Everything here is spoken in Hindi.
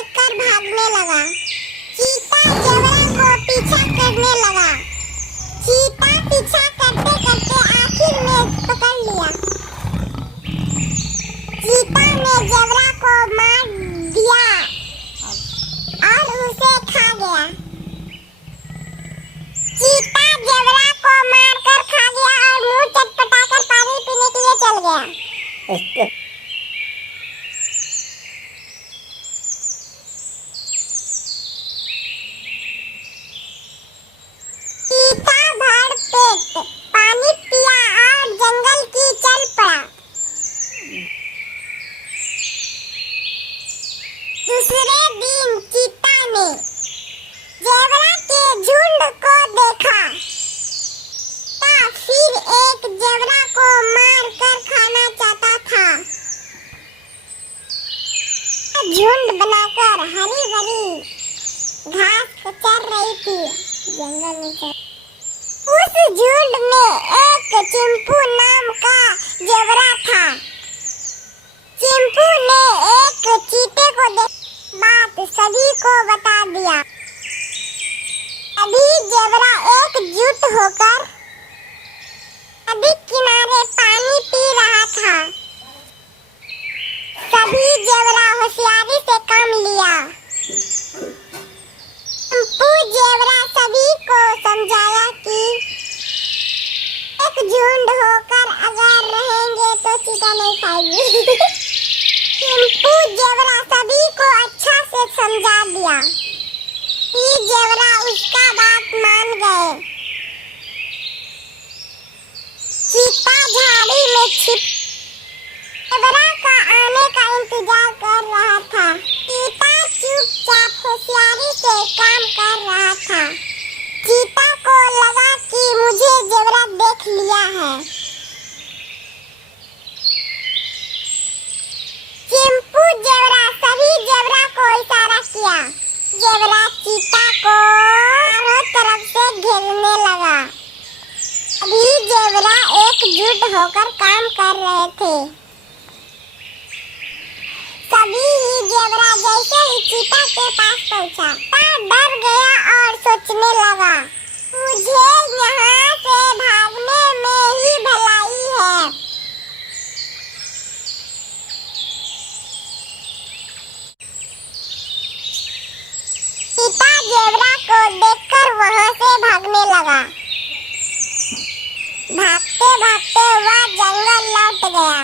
देखकर भागने लगा। चीता जेबरा को पीछा करने लगा। चीता पीछा करते करते आखिर में पकड़ लिया। चीता ने जेबरा को मार दिया और उसे खा गया। चीता जेबरा को मारकर खा गया और मुंह चटपटाकर पानी पीने के लिए चल गया। चीता भर पेट पानी पिया और जंगल की चल पड़ा। दूसरे दिन चीता ने जेबरा के झुंड को देखा। फिर एक जेबरा को मार कर खाना चाहता था। झुंड बनाकर हरी भरी घास चर रही थी जंगल में। उस झुंड में एक चिंपू नाम का जेबरा था। चिंपू ने एक चीते को बात सभी को बता दिया। अभी जेबरा एकजुट होकर नदी किनारे पानी पी रहा था। सभी जेबरा होशियारी से काम लिया। चिंपू जेबरा सभी को समझाया कि एकजुट होकर अगर रहेंगे तो चीता नहीं खाएगी। चिंपू जेबरा सभी को अच्छा से समझा दिया। फिर जेबरा उसका बात मान गए। चीता झाड़ी में छिप जेबरा का आने का इंतजार कर रहा था। चीता चुपचाप होशियारी से काम कर रहा था। चीता को लगा कि मुझे जेबरा देख लिया है। चिंपू जेबरा सभी जेबरा को इशारा किया। जेबरा चीता को चारों तरफ से घेरने लगा। अभी जेबरा एकजुट होकर काम कर रहे थे। सभी जेबरा जैसे ही चीता के पास पहुंचा, डर गया और सोचने लगा, मुझे यहाँ से भागने में ही भलाई है। चीता जेबरा को देखकर वहाँ से भागने लगा। भागते भागते वह जंगल लौट गया।